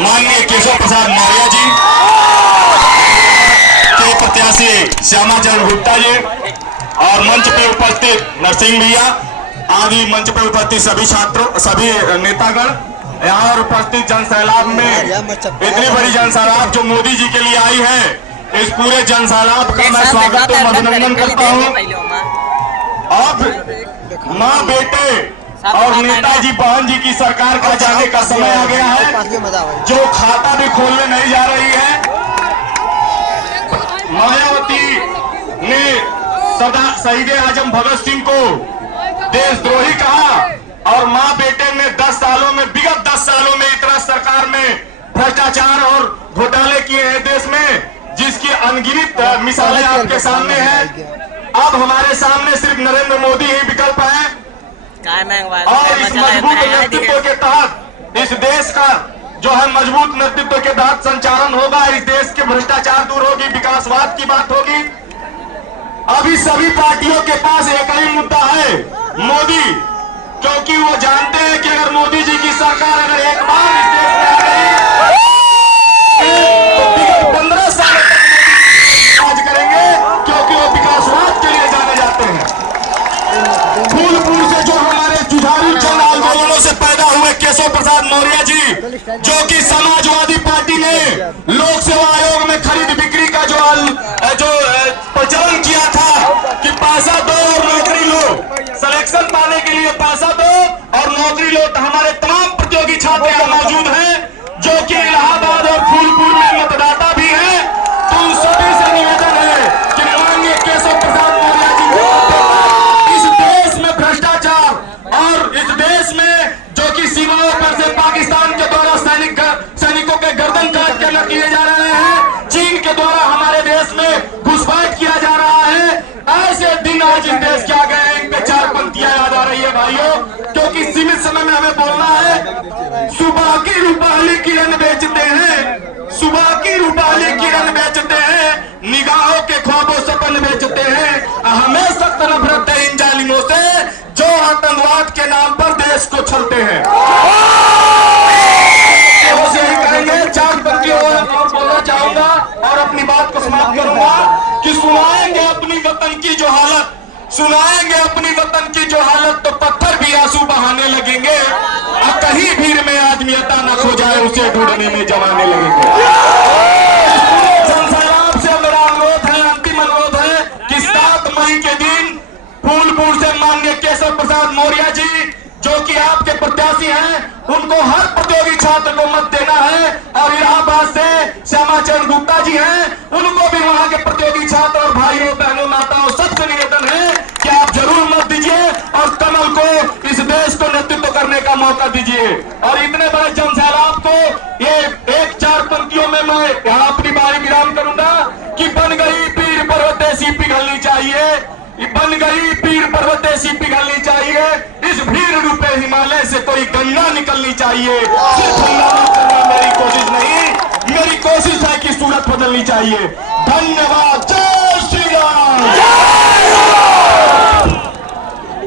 माननीय केशव प्रसाद मौर्य जी के प्रत्याशी श्यामाचरण गुप्ता जी और मंच पे उपस्थित नरसिंह भैया आदि मंच पे उपस्थित सभी छात्रों, सभी नेतागण, यहाँ और उपस्थित जनसैलाब में इतनी बड़ी जनसैलाब जो मोदी जी के लिए आई है, इस पूरे जनसैलाब का मैं स्वागत और अभिनंदन करता हूँ। अब माँ बेटे और नेताजी बहन जी की सरकार का जाने का समय आ गया है, जो खाता भी खोलने नहीं जा रही है। मायावती ने सदा शहीद आजम भगत सिंह को देशद्रोही कहा और माँ बेटे ने 10 सालों में, विगत 10 सालों में इतना सरकार में भ्रष्टाचार और घोटाले किए हैं देश में, जिसकी अनगिनत मिसालें आपके सामने हैं। अब हमारे सामने सिर्फ नरेंद्र मोदी ही विकल्प है और इस मजबूत नेतृत्व के तहत इस देश का जो है मजबूत नेतृत्व के तहत संचालन होगा। इस देश के भ्रष्टाचार दूर होगी, विकासवाद की बात होगी। अभी सभी पार्टियों के पास एक ही मुद्दा है, मोदी, क्योंकि वो जानते हैं कि अगर मोदी जी की सरकार अगर एक बार इस देश में आ गई तो 15 साल राज करेंगे, क्योंकि वो विकासवाद के लिए जाने जाते हैं। फूलपुर से जो हमारे जुझारू जन आंदोलनों से पैदा हुए केशव प्रसाद मौर्य जी, जो कि समाजवादी पार्टी ने लोक सेवा आयोग में खरीद बिक्री का जो प्रचलन किया था कि पैसा दो और नौकरी लो, सिलेक्शन पाने के लिए पैसा दो और नौकरी लो। तो हमारे तमाम प्रतियोगी छात्र यहाँ मौजूद हैं जो कि इलाहाबाद और फूलपुर में मतदाता भी हैं। तो उन सभी से निवेदन है कि माननीय केशव प्रसाद मौर्य जी को इस देश में भ्रष्टाचार और इस देश में जो कि सीमाओं पर से पाकिस्तान के द्वारा सैनिकों के गर्दन काट के न किए जा रहे हैं, चीन के द्वारा हमारे देश में घुसपैठ किया जा रहा है, ऐसे दिन आज इस देश के आ गए। इन पे 4 पंक्तियां याद आ रही है भाइयों, क्योंकि सीमित समय में हमें बोलना है। सुबह की रूपाली किरण बेचते हैं, सुबह की रूपाली किरण बेचते हैं, निगाहों के ख्वाबों सपन बेचते हैं। हमें सख्त नफरत है इन जालिमों से जो आतंकवाद के नाम पर देश को छलते हैं। यही कहेंगे, 4 पंक्तियों और बोलना चाहूंगा और अपनी बात को समाप्त करूंगा कि सुनाएंगे अपनी वतन की जो हालत, सुनाएंगे अपनी वतन की जो हालत, तो पत्थर भी आंसू बहाने लगेंगे और कहीं भीड़ में आदमियता न खो जाए, उसे ढूंढने में जमाने लगेंगे। जनसैलाब से मेरा अनुरोध है, अंतिम अनुरोध है कि 7 मई के दिन फूलपुर से माननीय केशव प्रसाद मौर्य जी जो कि आपके प्रत्याशी हैं, उनको हर प्रतियोगी छात्र को मत देना है। और इलाहाबाद से श्यामाचरण गुप्ता जी हैं, उनको भी वहां के प्रतियोगी छात्र और भाइयों बहनों माताओं सबसे निवेदन है कि आप जरूर मत दीजिए और कमल को, इस देश को नेतृत्व करने का मौका दीजिए। और इतने बड़े जनसैलाब को ये 1-4 पंक्तियों में मैं यहाँ अपनी बारी विराम करूंगा कि बन गई पीर पर्वतेसी पिघलनी चाहिए, बन गई पीर पर्वतेसी पिघलनी चाहिए, इस भीड़ रूपे हिमालय से कोई गंगा निकलनी चाहिए। सिर्फ हंगामा करना मेरी कोशिश नहीं, मेरी कोशिश है कि सूरत बदलनी चाहिए। धन्यवाद। जय श्री राम।